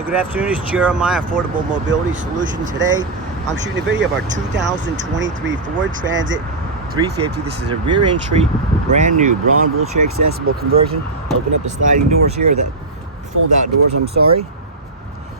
Hey, good afternoon, it's Jeremiah, Affordable Mobility Solutions. Today, I'm shooting a video of our 2023 Ford Transit 350. This is a rear entry, brand new, Braun wheelchair accessible conversion. Open up the sliding doors here, the fold out doors, I'm sorry.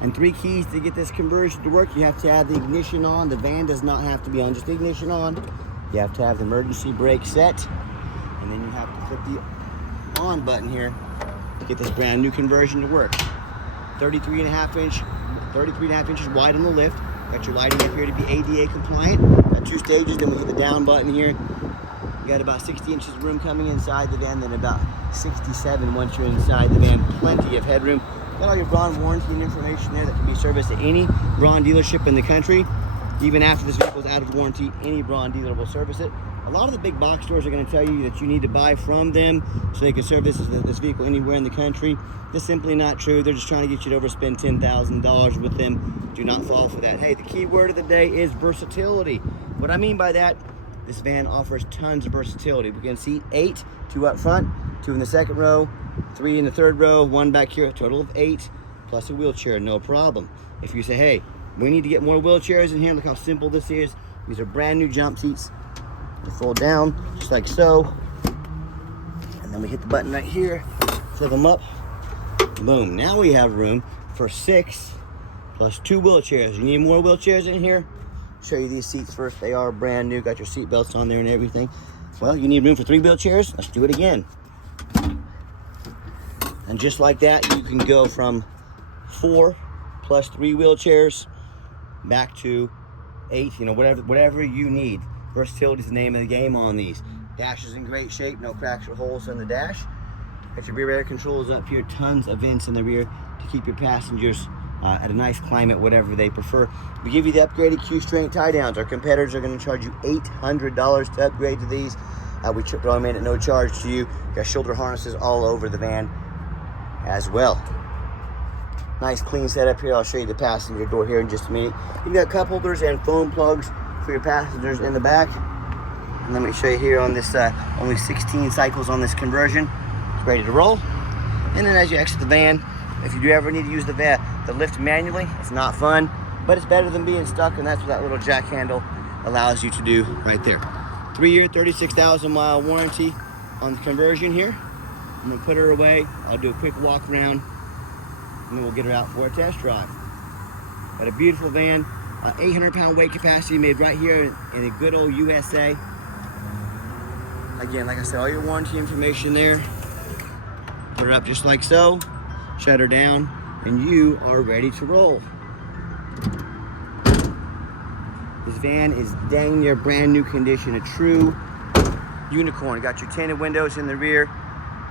And 3 keys to get this conversion to work. You have to have the ignition on. The van does not have to be on, just the ignition on. You have to have the emergency brake set. And then you have to click the on button here to get this brand new conversion to work. 33 and a half inches wide on the lift. Got your lighting up here to be ADA compliant. Got 2 stages, then we hit the down button here. You got about 60 inches of room coming inside the van, then about 67 once you're inside the van. Plenty of headroom. Got all your Braun warranty and information there that can be serviced at any Braun dealership in the country. Even after this vehicle is out of warranty, any Braun dealer will service it. A lot of the big box stores are going to tell you that you need to buy from them so they can service this vehicle anywhere in the country. That's simply not true. They're just trying to get you to overspend $10,000 with them. Do not fall for that. Hey, the key word of the day is versatility. What I mean by that, this van offers tons of versatility. We can seat 8, 2 up front, 2 in the second row, 3 in the third row, 1 back here, a total of 8, plus a wheelchair, no problem. If you say, hey, we need to get more wheelchairs in here, look how simple this is. These are brand new jump seats. They fold down, just like so. And then we hit the button right here, flip them up, boom. Now we have room for 6 plus 2 wheelchairs. You need more wheelchairs in here? Show you these seats first. They are brand new, got your seat belts on there and everything. Well, you need room for 3 wheelchairs? Let's do it again. And just like that, you can go from 4 plus 3 wheelchairs back to 8, whatever you need. Versatility is the name of the game on these. Dash is in great shape, no cracks or holes in the dash. Got your rear air controls up here, tons of vents in the rear to keep your passengers at a nice climate, whatever they prefer. We give you the upgraded Q-Strength tie downs. Our competitors are going to charge you $800 to upgrade to these. We throw them in at no charge to you. Got shoulder harnesses all over the van as well. Nice clean setup here. I'll show you the passenger door here in just a minute. You've got cup holders and phone plugs for your passengers in the back. And let me show you here on this, only 16 cycles on this conversion. It's ready to roll. And then as you exit the van, if you do ever need to use the lift manually, it's not fun, but it's better than being stuck, and that's what that little jack handle allows you to do right there. 3-year, 36,000 mile warranty on the conversion here. I'm gonna put her away. I'll do a quick walk around, and then we'll get her out for a test drive. Got a beautiful van, 800-pound weight capacity, made right here in a good old USA. Again, like I said, all your warranty information there. Put her up just like so, shut her down, and you are ready to roll. This van is dang near brand new condition, a true unicorn. Got your tinted windows in the rear.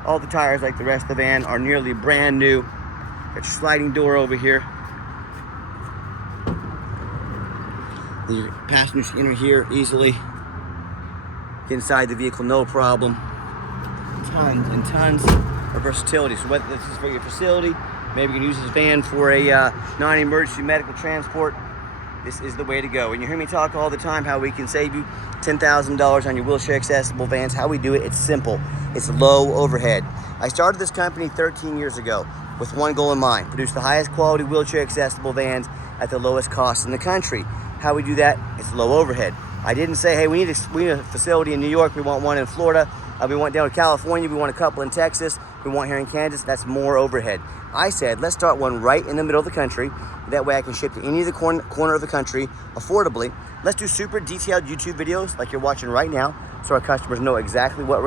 All the tires, like the rest of the van, are nearly brand new. Got your sliding door over here. The passengers can enter here easily. Get inside the vehicle, no problem. Tons and tons of versatility. So whether this is for your facility, maybe you can use this van for a non-emergency medical transport, this is the way to go. And you hear me talk all the time how we can save you $10,000 on your wheelchair accessible vans. How we do it, it's simple. It's low overhead. I started this company 13 years ago with one goal in mind: produce the highest quality wheelchair accessible vans at the lowest cost in the country. How we do that? It's low overhead. I didn't say, hey, we need a facility in New York, we want one in Florida, we want down to California, we want a couple in Texas, we want here in Kansas. That's more overhead. I said, let's start one right in the middle of the country. That way I can ship to any of the corner of the country affordably. Let's do super detailed YouTube videos like you're watching right now, so our customers know exactly what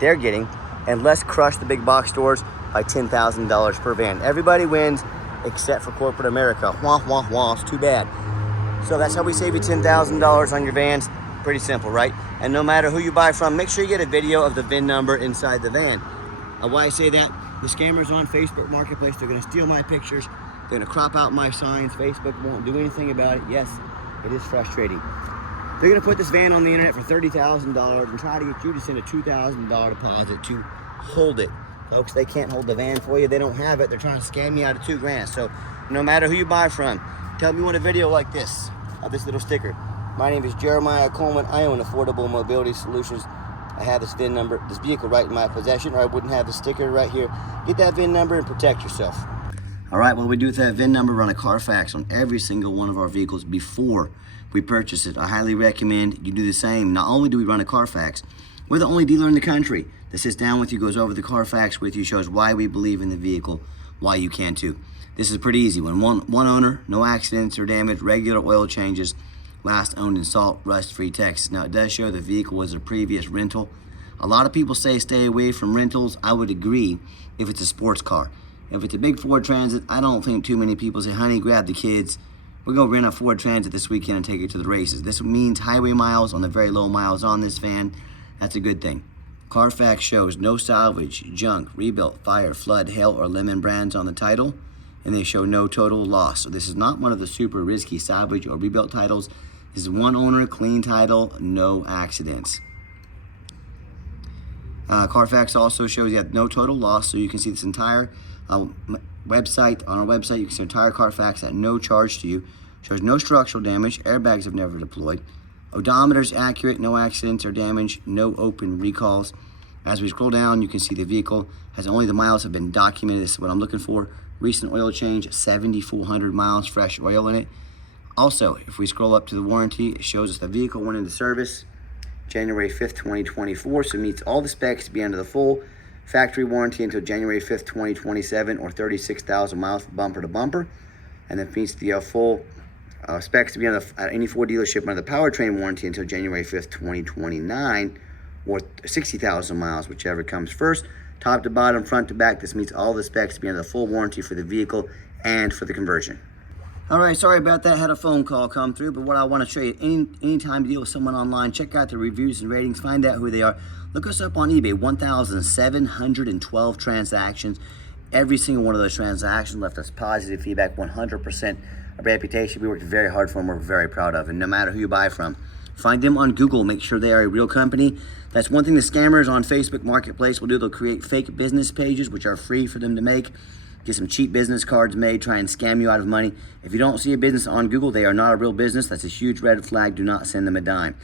they're getting, and let's crush the big box stores by $10,000 per van. Everybody wins except for corporate America. Wah, wah, wah, it's too bad. So that's how we save you $10,000 on your vans. Pretty simple, right? And no matter who you buy from, make sure you get a video of the VIN number inside the van. Why I say that, the scammers on Facebook Marketplace, they're gonna steal my pictures, they're gonna crop out my signs. Facebook won't do anything about it. Yes, it is frustrating. They're gonna put this van on the internet for $30,000 and try to get you to send a $2,000 deposit to hold it. Folks, they can't hold the van for you. They don't have it. They're trying to scam you out of $2 grand. So no matter who you buy from, tell them you want a video like this, of this little sticker. My name is Jeremiah Coleman. I own Affordable Mobility Solutions. I have this VIN number, this vehicle right in my possession, or I wouldn't have the sticker right here. Get that VIN number and protect yourself. All right, what we do with that VIN number, run a Carfax on every single one of our vehicles before we purchase it. I highly recommend you do the same. Not only do we run a Carfax, we're the only dealer in the country that sits down with you, goes over the Carfax with you, shows why we believe in the vehicle, why you can too. This is pretty easy. When one owner, no accidents or damage, regular oil changes, last owned in Salt, rust-free Texas. Now, it does show the vehicle was a previous rental. A lot of people say stay away from rentals. I would agree if it's a sports car. If it's a big Ford Transit, I don't think too many people say, honey, grab the kids. We're going to rent a Ford Transit this weekend and take it to the races. This means highway miles on the very low miles on this van. That's a good thing. Carfax shows no salvage, junk, rebuilt, fire, flood, hail, or lemon brands on the title, and they show no total loss. So this is not one of the super risky salvage or rebuilt titles. This is one owner, clean title, no accidents. Carfax also shows you have no total loss, so you can see this entire website. On our website, you can see entire Carfax at no charge to you. Shows no structural damage, airbags have never deployed. Odometer's accurate, no accidents or damage, no open recalls. As we scroll down, you can see the vehicle has only the miles have been documented. This is what I'm looking for. Recent oil change, 7,400 miles, fresh oil in it. Also, if we scroll up to the warranty, it shows us the vehicle went into service January 5th, 2024, so it meets all the specs to be under the full factory warranty until January 5th, 2027, or 36,000 miles bumper to bumper. And then meets the full specs to be on any Ford dealership under the powertrain warranty until January 5th, 2029, or 60,000 miles, whichever comes first. Top to bottom, front to back, this meets all the specs to be under the full warranty for the vehicle and for the conversion. All right, sorry about that. Had a phone call come through, but what I want to show you, anytime you deal with someone online, check out the reviews and ratings, find out who they are. Look us up on eBay, 1,712 transactions. Every single one of those transactions left us positive feedback, 100% a reputation we worked very hard for and we're very proud of. And no matter who you buy from, find them on Google, make sure they are a real company. That's one thing the scammers on Facebook Marketplace will do. They'll create fake business pages, which are free for them to make. Get some cheap business cards made, try and scam you out of money. If you don't see a business on Google, they are not a real business. That's a huge red flag. Do not send them a dime.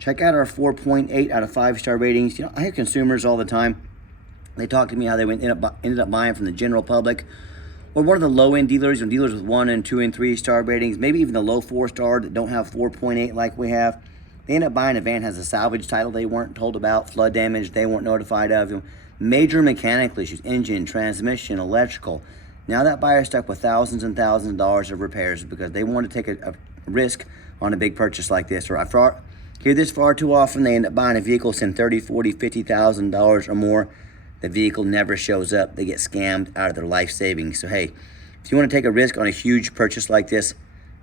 Check out our 4.8 out of 5-star ratings. You know, I hear consumers all the time. They talk to me how they ended up buying from the general public or one of the low-end dealers, and dealers with 1 and 2 and 3-star ratings, maybe even the low 4-star that don't have 4.8 like we have. They end up buying a van that has a salvage title they weren't told about, flood damage they weren't notified of, major mechanical issues, engine, transmission, electrical. Now that buyer's stuck with thousands and thousands of dollars of repairs because they want to take a risk on a big purchase like this. Or I hear this far too often. They end up buying a vehicle, send $30,000, $40,000, $50,000 or more. The vehicle never shows up. They get scammed out of their life savings. So hey, if you want to take a risk on a huge purchase like this,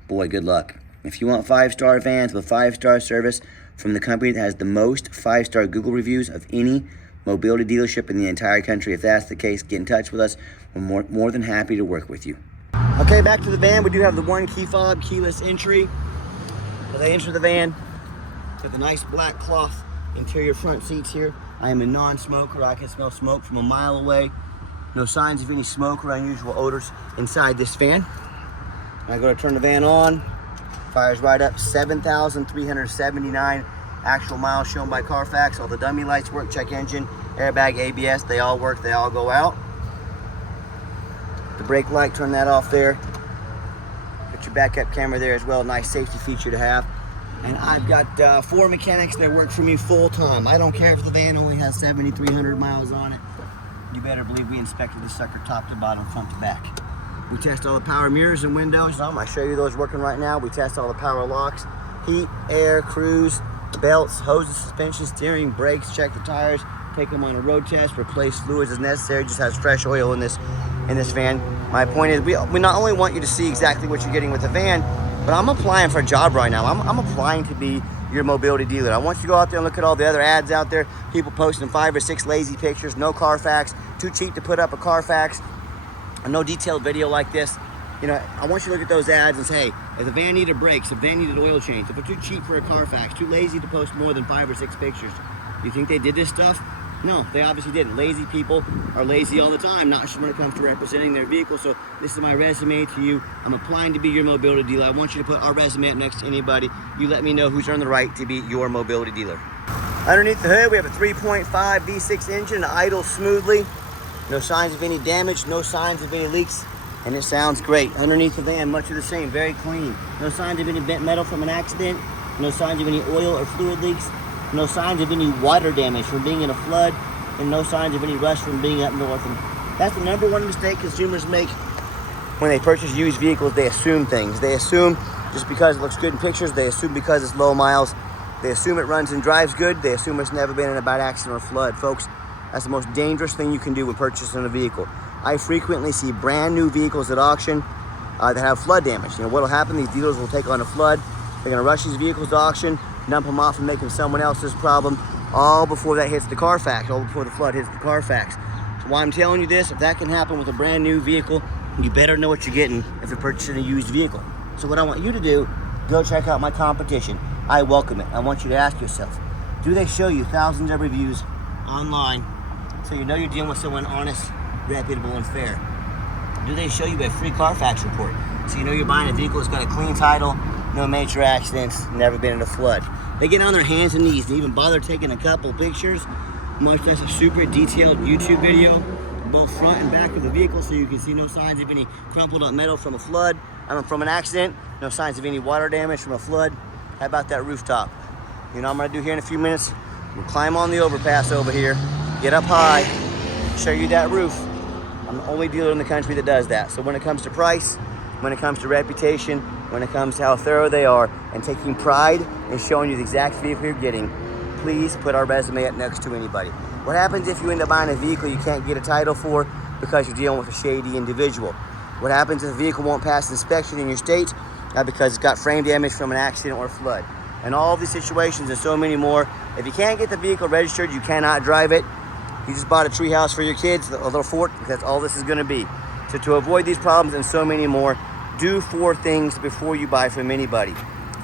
boy, good luck. If you want 5-star vans with 5-star service from the company that has the most 5-star Google reviews of any mobility dealership in the entire country, if that's the case, get in touch with us. We're more than happy to work with you. Okay, back to the van. We do have the one key fob, keyless entry. As I enter the van, with the nice black cloth interior front seats here. I am a non-smoker. I can smell smoke from a mile away. No signs of any smoke or unusual odors inside this van. I go to turn the van on. Fires right up. 7,379 actual miles shown by Carfax. All the dummy lights work, check engine, airbag, ABS, they all work, they all go out. The brake light, turn that off there. Put your backup camera there as well, nice safety feature to have. And I've got 4 mechanics that work for me full time. I don't care if the van only has 7,300 miles on it. You better believe we inspected this sucker top to bottom, front to back. We test all the power mirrors and windows. I'm gonna show you those working right now. We test all the power locks, heat, air, cruise, belts, hoses, suspension, steering, brakes, check the tires, take them on a road test, replace fluids as necessary. Just has fresh oil in this van. My point is we not only want you to see exactly what you're getting with the van, but I'm applying for a job right now. I'm applying to be your mobility dealer. I want you to go out there and look at all the other ads out there. People posting 5 or 6 lazy pictures, no Carfax, too cheap to put up a Carfax, and no detailed video like this. You know, I want you to look at those ads and say, hey, if the van needed brakes, if the van needed oil change, if it's too cheap for a Carfax, too lazy to post more than 5 or 6 pictures, do you think they did this stuff? No, they obviously didn't. Lazy people are lazy all the time, not just when it comes to representing their vehicle. So this is my resume to you. I'm applying to be your mobility dealer. I want you to put our resume up next to anybody. You let me know who's earned the right to be your mobility dealer. Underneath the hood, we have a 3.5 V6 engine, idles smoothly. No signs of any damage, no signs of any leaks and it sounds great. Underneath the van, much of the same, very clean. No signs of any bent metal from an accident, no signs of any oil or fluid leaks, no signs of any water damage from being in a flood, and no signs of any rust from being up north. And that's the number one mistake consumers make when they purchase used vehicles. They assume things. They assume just because it looks good in pictures, they assume because it's low miles, they assume it runs and drives good, they assume it's never been in a bad accident or flood. Folks, that's the most dangerous thing you can do when purchasing a vehicle. I frequently see brand new vehicles at auction that have flood damage. You know, what'll happen, these dealers will take on a flood, they're gonna rush these vehicles to auction, dump them off and make them someone else's problem, all before that hits the Carfax, all before the flood hits the Carfax. So why I'm telling you this, if that can happen with a brand new vehicle, you better know what you're getting if you're purchasing a used vehicle. So what I want you to do, go check out my competition. I welcome it. I want you to ask yourself, do they show you thousands of reviews online so you know you're dealing with someone honest, reputable, and fair? Do they show you a free Carfax report so you know you're buying a vehicle that's got a clean title, no major accidents, never been in a flood? They get on their hands and knees to even bother taking a couple pictures, much less a super detailed YouTube video, both front and back of the vehicle, so you can see no signs of any crumpled up metal from a flood, from an accident, no signs of any water damage from a flood. How about that rooftop? You know what I'm gonna do here in a few minutes? We'll climb on the overpass over here, get up high, show you that roof. I'm the only dealer in the country that does that. So when it comes to price, when it comes to reputation, when it comes to how thorough they are, and taking pride in showing you the exact vehicle you're getting, please put our resume up next to anybody. What happens if you end up buying a vehicle you can't get a title for because you're dealing with a shady individual? What happens if a vehicle won't pass inspection in your state because it's got frame damage from an accident or flood? And all of these situations and so many more. If you can't get the vehicle registered, you cannot drive it. You just bought a tree house for your kids, a little fort, because that's all this is gonna be. So to avoid these problems and so many more, do 4 things before you buy from anybody.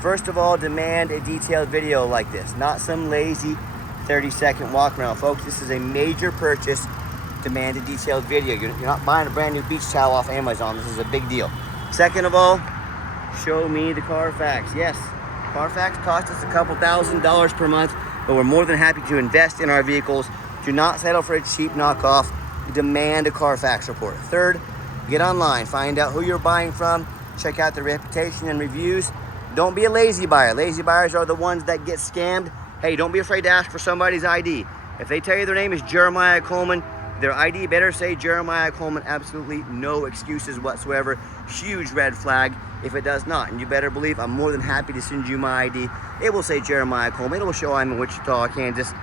First of all, demand a detailed video like this, not some lazy 30-second walk around. Folks, this is a major purchase. Demand a detailed video. You're not buying a brand new beach towel off Amazon. This is a big deal. Second of all, show me the Carfax. Yes, Carfax costs us a couple $1,000s per month, but we're more than happy to invest in our vehicles. Do not settle for a cheap knockoff. Demand a Carfax report. Third, get online, find out who you're buying from, check out the reputation and reviews. Don't be a lazy buyer. Lazy buyers are the ones that get scammed. Hey, don't be afraid to ask for somebody's ID. If they tell you their name is Jeremiah Coleman, their ID better say Jeremiah Coleman. Absolutely no excuses whatsoever. Huge red flag if it does not. And you better believe I'm more than happy to send you my ID. It will say Jeremiah Coleman. It will show I'm in Wichita, Kansas.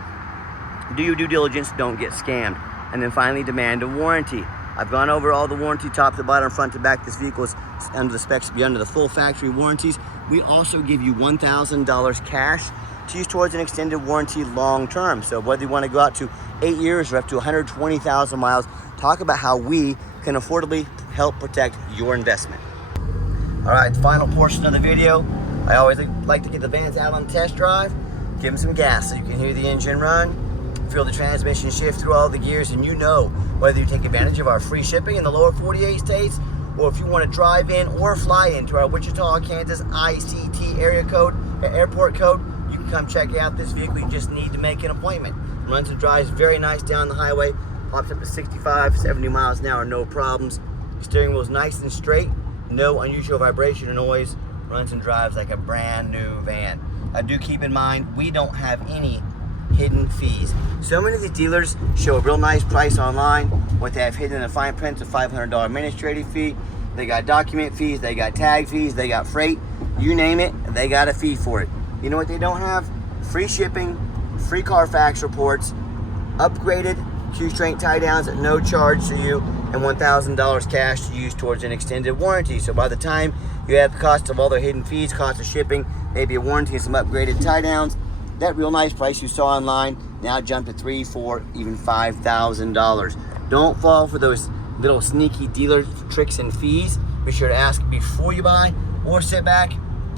Do your due diligence, don't get scammed. And then finally, demand a warranty. I've gone over all the warranty, top to bottom, front to back. This vehicle is under the specs to be under the full factory warranties. We also give you $1,000 cash to use towards an extended warranty long term. So whether you want to go out to 8 years or up to 120,000 miles, talk about how we can affordably help protect your investment. All right, the final portion of the video. I always like to get the vans out on the test drive, give them some gas so you can hear the engine run, feel the transmission shift through all the gears, and you know whether you take advantage of our free shipping in the lower 48 states, or if you want to drive in or fly into our Wichita, Kansas ICT airport code, you can come check out this vehicle. You just need to make an appointment. Runs and drives very nice down the highway, pops up to 65, 70 miles an hour, no problems. The steering wheel is nice and straight, no unusual vibration or noise, runs and drives like a brand new van. I do keep in mind, we don't have any hidden fees. So many of these dealers show a real nice price online. What they have hidden in the fine print is a $500 administrative fee. They got document fees, they got tag fees, they got freight, you name it, they got a fee for it. You know what they don't have? Free shipping, free Carfax reports, upgraded Q-strength tie downs at no charge to you, and $1,000 cash to use towards an extended warranty. So by the time you have the cost of all their hidden fees, cost of shipping, maybe a warranty and some upgraded tie downs, that real nice price you saw online now jumped to $3,000, $4,000, even $5,000. Don't fall for those little sneaky dealer tricks and fees. Be sure to ask before you buy, or sit back,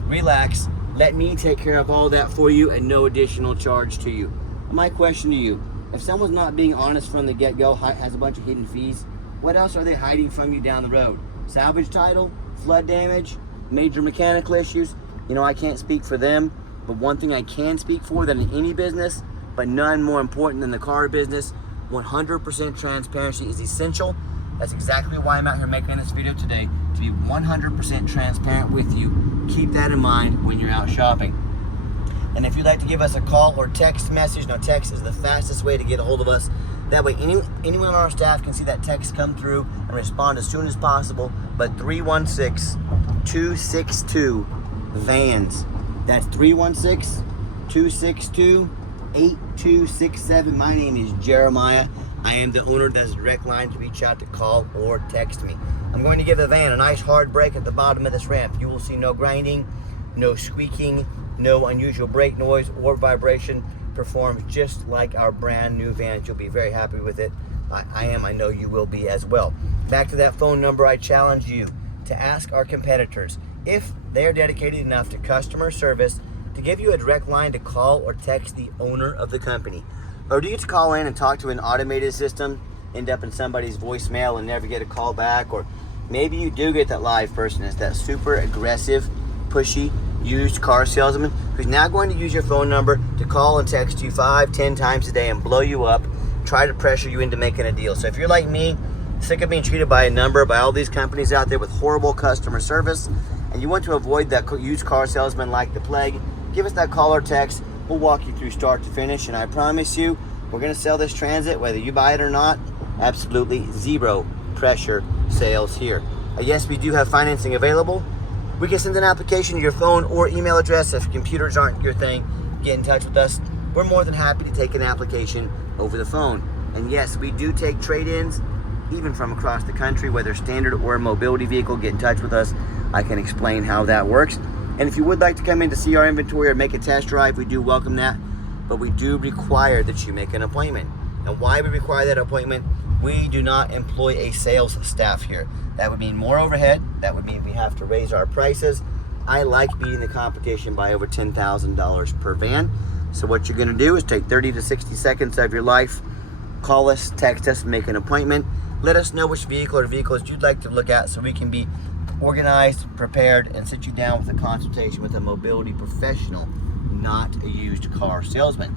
relax, let me take care of all that for you at no additional charge to you. My question to you, if someone's not being honest from the get-go, has a bunch of hidden fees, what else are they hiding from you down the road? Salvage title, flood damage, major mechanical issues? You know, I can't speak for them, but one thing I can speak for that in any business, but none more important than the car business, 100% transparency is essential. That's exactly why I'm out here making this video today, to be 100% transparent with you. Keep that in mind when you're out shopping. And if you'd like to give us a call or text message, now text is the fastest way to get a hold of us. That way anyone on our staff can see that text come through and respond as soon as possible. But 316-262-VANS. That's 316-262-8267. My name is Jeremiah. I am the owner. That's a direct line to reach out to call or text me. I'm going to give the van a nice hard brake at the bottom of this ramp. You will see no grinding, no squeaking, no unusual brake noise or vibration. Performs just like our brand new vans. You'll be very happy with it. I know you will be as well. Back to that phone number, I challenge you to ask our competitors if they are dedicated enough to customer service to give you a direct line to call or text the owner of the company. Or do you get to call in and talk to an automated system, end up in somebody's voicemail and never get a call back? Or maybe you do get that live person. It's that super aggressive, pushy, used car salesman who's now going to use your phone number to call and text you 5-10 times a day and blow you up, try to pressure you into making a deal. So if you're like me, sick of being treated by all these companies out there with horrible customer service, and you want to avoid that used car salesman like the plague, give us that call or text. We'll walk you through start to finish, and I promise you, we're going to sell this Transit whether you buy it or not. Absolutely zero pressure sales here. Yes, we do have financing available. We can send an application to your phone or email address. If computers aren't your thing, get in touch with us. We're more than happy to take an application over the phone. And yes, we do take trade-ins, even from across the country, whether standard or a mobility vehicle. Get in touch with us. I can explain how that works. And if you would like to come in to see our inventory or make a test drive, we do welcome that. But we do require that you make an appointment. And why we require that appointment? We do not employ a sales staff here. That would mean more overhead. That would mean we have to raise our prices. I like beating the competition by over $10,000 per van. So what you're gonna do is take 30 to 60 seconds of your life, call us, text us, make an appointment. Let us know which vehicle or vehicles you'd like to look at so we can be organized, prepared, and sit you down with a consultation with a mobility professional, not a used car salesman.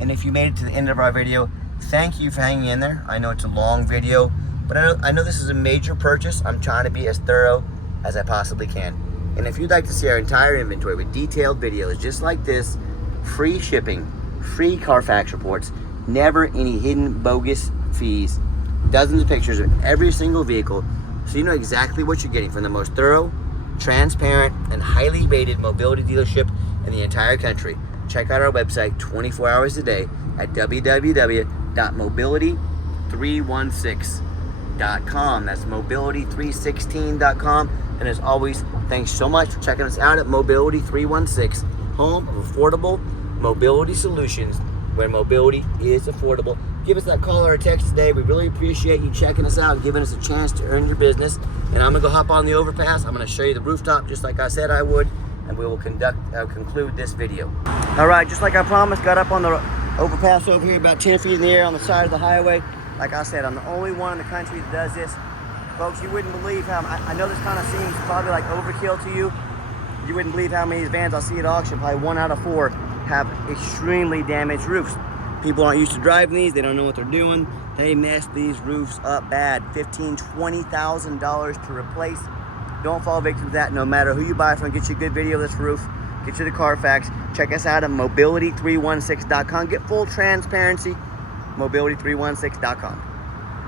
And if you made it to the end of our video, thank you for hanging in there. I know it's a long video, but I know this is a major purchase. I'm trying to be as thorough as I possibly can. And if you'd like to see our entire inventory with detailed videos just like this, free shipping, free Carfax reports, never any hidden bogus fees, dozens of pictures of every single vehicle, so you know exactly what you're getting from the most thorough, transparent, and highly rated mobility dealership in the entire country. Check out our website 24 hours a day at www.mobility316.com. That's mobility316.com. And as always, thanks so much for checking us out at Mobility 316, home of affordable mobility solutions, where mobility is affordable. Give us that call or a text today. We really appreciate you checking us out and giving us a chance to earn your business. And I'm gonna go hop on the overpass. I'm gonna show you the rooftop just like I said I would, and we will conclude this video. All right, just like I promised, got up on the overpass over here about 10 feet in the air on the side of the highway. Like I said, I'm the only one in the country that does this. Folks, you wouldn't believe how, I know this kind of seems probably like overkill to you. You wouldn't believe how many of these vans I see at auction. Probably 1 out of 4 have extremely damaged roofs. People aren't used to driving these. They don't know what they're doing. They mess these roofs up bad. $15,000, $20,000 to replace. Don't fall victim to that. No matter who you buy from, get you a good video of this roof. Get you the Carfax. Check us out at mobility316.com. Get full transparency. Mobility316.com.